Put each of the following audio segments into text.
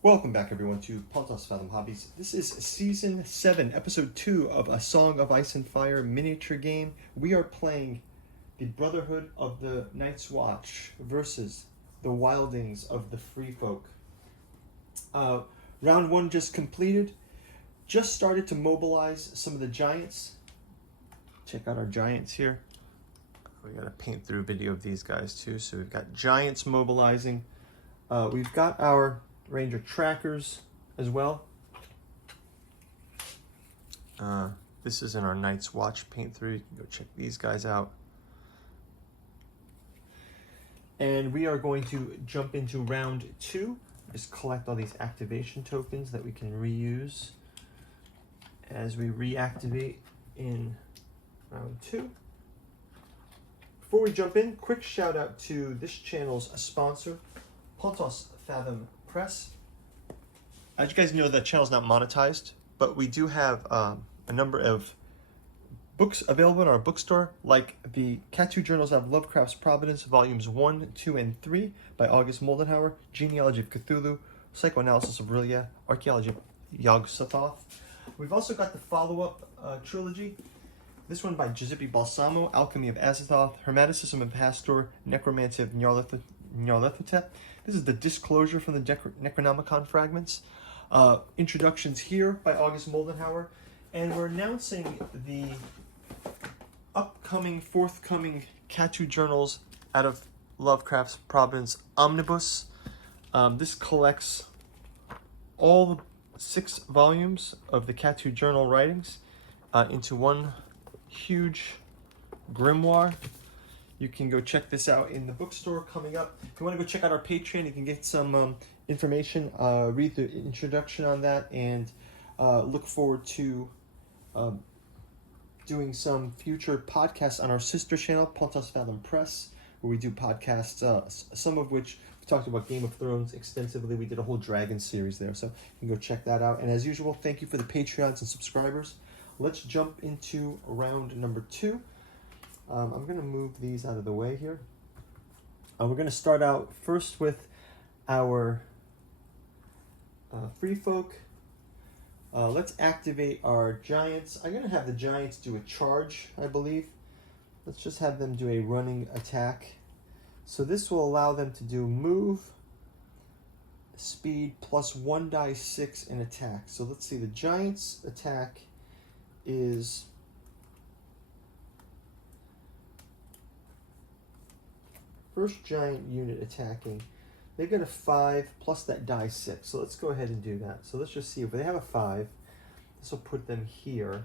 Welcome back, everyone, to Pontos Fathom Hobbies. This is Season 7, Episode 2 of A Song of Ice and Fire miniature game. We are playing the Brotherhood of the Nightswatch versus the Wildings of the Freefolk. Round 1 just completed. Just started to mobilize some of the giants. Check out our giants here. We got a paint through video of these guys too. So we've got giants mobilizing. We've got our Ranger trackers as well. This is in our Nightswatch paint through. You can go check these guys out. And we are going to jump into round 2. Just collect all these activation tokens that we can reuse as we reactivate in round 2. Before we jump in, quick shout out to this channel's sponsor, Pontos Fathom Press. As you guys know, the channel's not monetized, but we do have a number of books available in our bookstore, like the Cat 2 Journals of Lovecraft's Providence, Volumes 1, 2, and 3 by August Moldenhauer, Genealogy of Cthulhu, Psychoanalysis of Rillia, Archaeology of Yog-Sothoth. We've also got the follow-up trilogy. This one by Giuseppe Balsamo, Alchemy of Azathoth, Hermeticism of Hastur, Necromancy of Nyarlathotep. This is the Disclosure from the Necronomicon fragments. Introductions here by August Moldenhauer. And we're announcing the upcoming, forthcoming Cat 2 Journals out of Lovecraft's Providence Omnibus. This collects all the 6 volumes of the Cat 2 Journal writings into one huge grimoire. You can go check this out in the bookstore coming up. If you want to go check out our Patreon, you can get some information, read the introduction on that, and look forward to doing some future podcasts on our sister channel, Pontos Fathom Press, where we do podcasts, some of which we talked about Game of Thrones extensively. We did a whole Dragon series there, so you can go check that out. And as usual, thank you for the Patreons and subscribers. Let's jump into round number 2. I'm going to move these out of the way here. We're going to start out first with our Freefolk. Let's activate our giants. I'm going to have the giants do a charge, I believe. Let's just have them do a running attack. So this will allow them to do move, speed, plus 1 die 6 in attack. So let's see, the giants' attack is first giant unit attacking. They get a 5 plus that die 6. So let's go ahead and do that. So let's just see if they have a 5. This will put them here.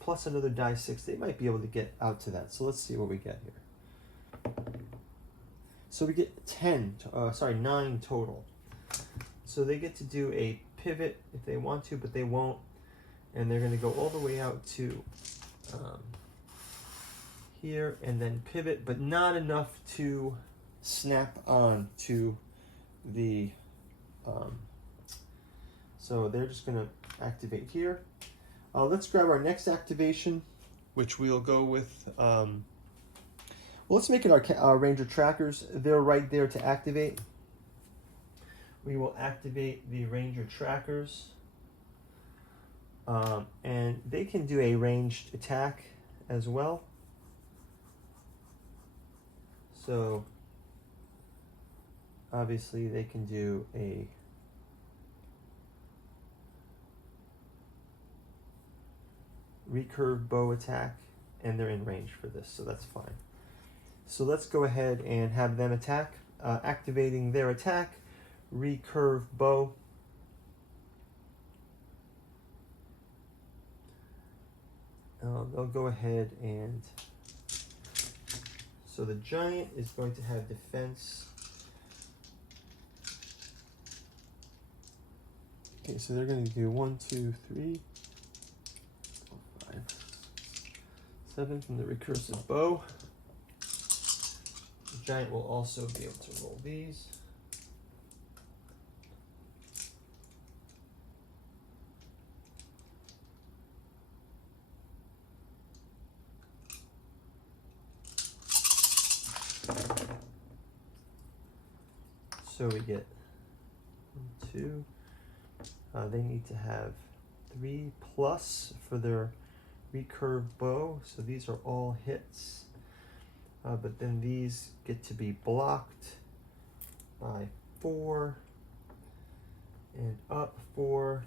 Plus another die 6. They might be able to get out to that. So let's see what we get here. So we get 9 total. So they get to do a pivot if they want to, but they won't. And they're going to go all the way out to here and then pivot, but not enough to snap on to the so they're just going to activate here. Let's grab our next activation, which we'll go with well, let's make it our Ranger trackers. They're right there to activate. We will activate the Ranger trackers, and they can do a ranged attack as well. So obviously they can do a recurve bow attack, and they're in range for this, so that's fine. So let's go ahead and have them attack, activating their attack, recurve bow. They'll go ahead and so the giant is going to have defense. Okay, so they're going to do 1, 2, 3, 4, 5, 7 from the recursive bow. The giant will also be able to roll these. So we get 1, 2. They need to have 3+ for their recurve bow, so these are all hits. But then these get to be blocked by 4 and up 4.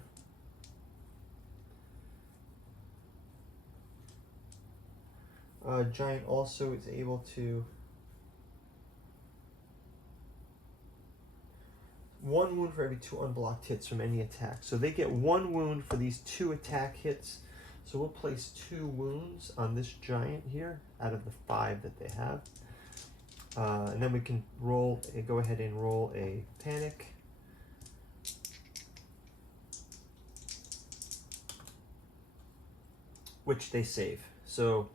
Giant also is able to 1 wound for every 2 unblocked hits from any attack. So they get 1 wound for these 2 attack hits. So we'll place 2 wounds on this giant here out of the 5 that they have. And then we can go ahead and roll a panic. Which they save. So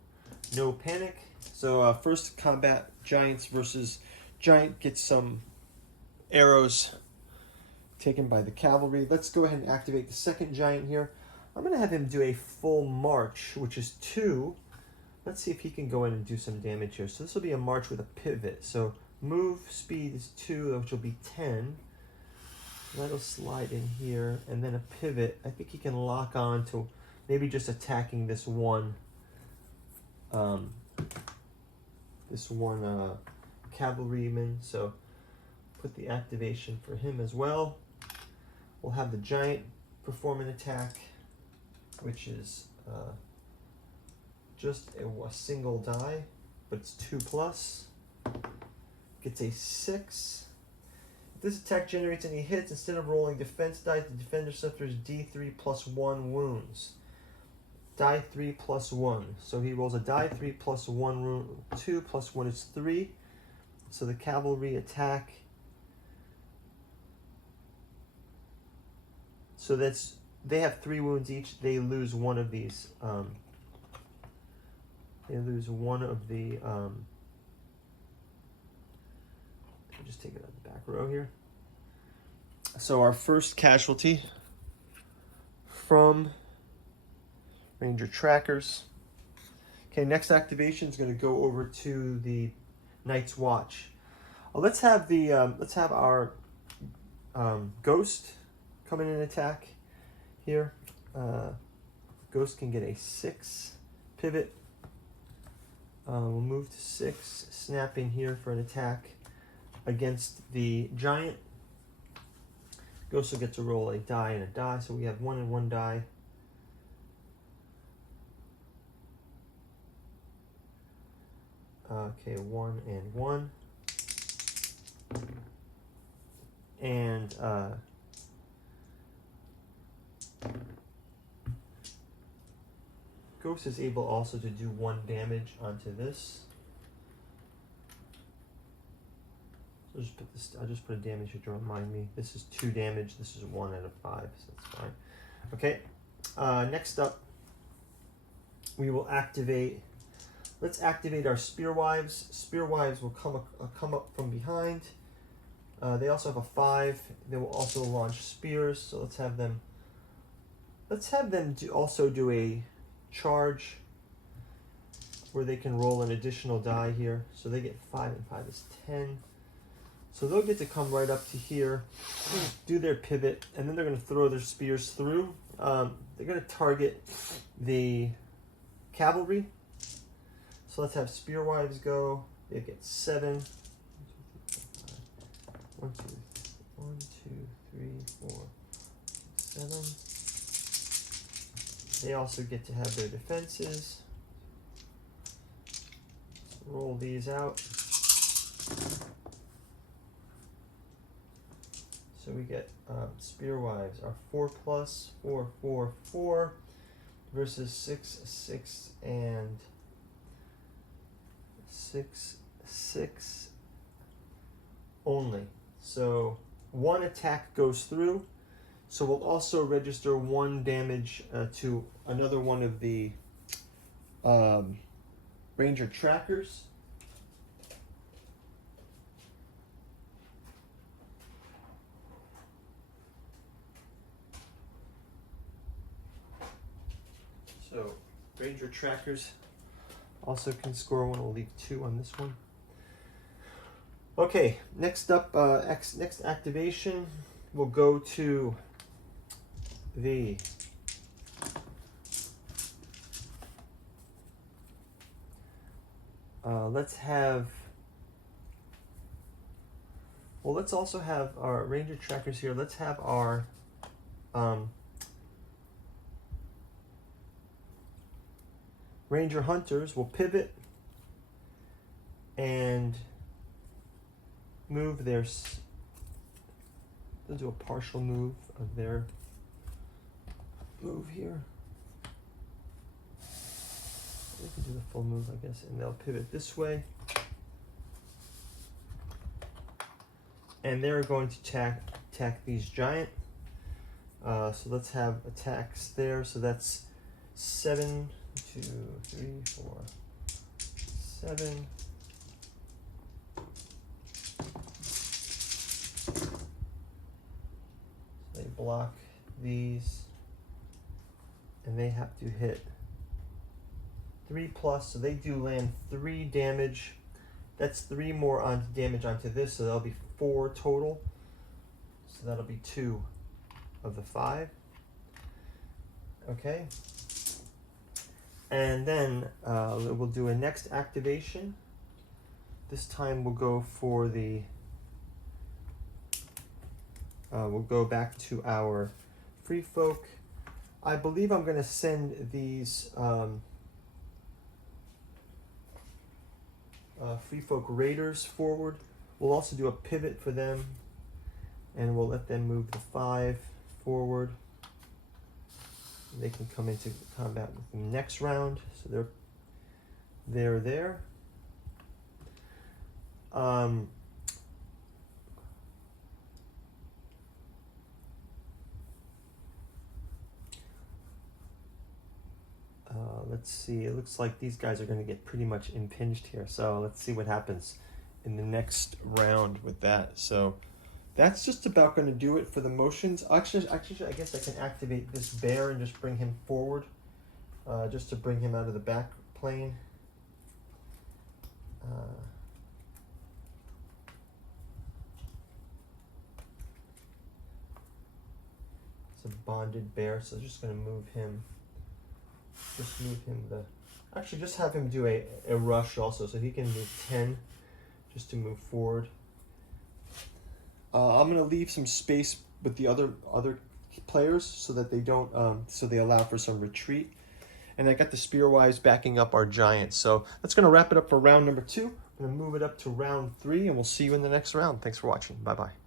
no panic. So first combat, giants versus giant gets some arrows taken by the cavalry. Let's go ahead and activate the second giant here. I'm going to have him do a full march, which is 2. Let's see if he can go in and do some damage here. So this will be a march with a pivot. So move speed is 2, which will be 10. That'll slide in here, and then a pivot. I think he can lock on to maybe just attacking this one cavalryman. So put the activation for him as well. We'll have the giant perform an attack, which is just a single die, but it's 2+. Gets a 6. If this attack generates any hits, instead of rolling defense die, the defender suffers D3 + 1 wounds. Die 3 + 1. So he rolls a die 3 + 1 wound. 2 + 1 is 3. So the cavalry attack. So they have 3 wounds each. They lose one of these. They lose one of the. Let me just take it out the back row here. So our first casualty from Ranger Trackers. Okay, next activation is going to go over to the Nightswatch. Let's have our Ghost come in and attack here. Ghost can get a 6 pivot. We'll move to 6, snap in here for an attack against the giant. Ghost will get to roll a die and a die, so we have 1 and 1 die. Okay, 1 and 1. And Ghost is able also to do 1 damage onto this. So I'll just put a damage here to remind me. This is 2 damage. This is 1 out of 5, so that's fine. Okay. Next up, we will activate. Let's activate our Spearwives. Spearwives will come up from behind. They also have a 5. They will also launch spears. So let's have them. Also do a charge where they can roll an additional die here. So they get 5 and 5 is 10. So they'll get to come right up to here, do their pivot, and then they're going to throw their spears through. They're going to target the cavalry. So let's have Spearwives go. They get 7. 1, 2, 3, 4, 7. They also get to have their defenses. Roll these out. So we get Spearwives are 4+, 4, 4, 4 versus 6, 6, and 6, 6 only. So 1 attack goes through. So we'll also register 1 damage to another one of the Ranger Trackers. So Ranger Trackers also can score 1. We'll leave 2 on this one. Okay, next up, next activation we'll go to the let's also have our Ranger trackers here. Let's have our Ranger hunters. We'll pivot and move their, they'll do a partial move of their move here. They can do the full move, I guess, and they'll pivot this way. And they're going to attack these giant. So let's have attacks there. So that's 7, 2, 3, 4, 7. They block these, and they have to hit 3+, so they do land 3 damage. That's 3 more on damage onto this, so that'll be 4 total. So that'll be 2 of the 5. Okay. And then we'll do a next activation. This time we'll go for the we'll go back to our Freefolk. I believe I'm going to send these Freefolk Raiders forward. We'll also do a pivot for them, and we'll let them move the 5 forward. They can come into combat with the next round, so they're there. Let's see, it looks like these guys are going to get pretty much impinged here, so let's see what happens in the next round with that. So that's just about going to do it for the motions. Actually, I guess I can activate this bear and just bring him forward, just to bring him out of the back plane. It's a bonded bear, so I'm just going to move him. Just move him actually just have him do a rush also, so he can move 10 just to move forward. I'm going to leave some space with the other players so that they don't so they allow for some retreat. And I got the Spearwise backing up our giants. So that's going to wrap it up for round number 2. I'm going to move it up to round 3, and we'll see you in the next round. Thanks for watching. Bye-bye.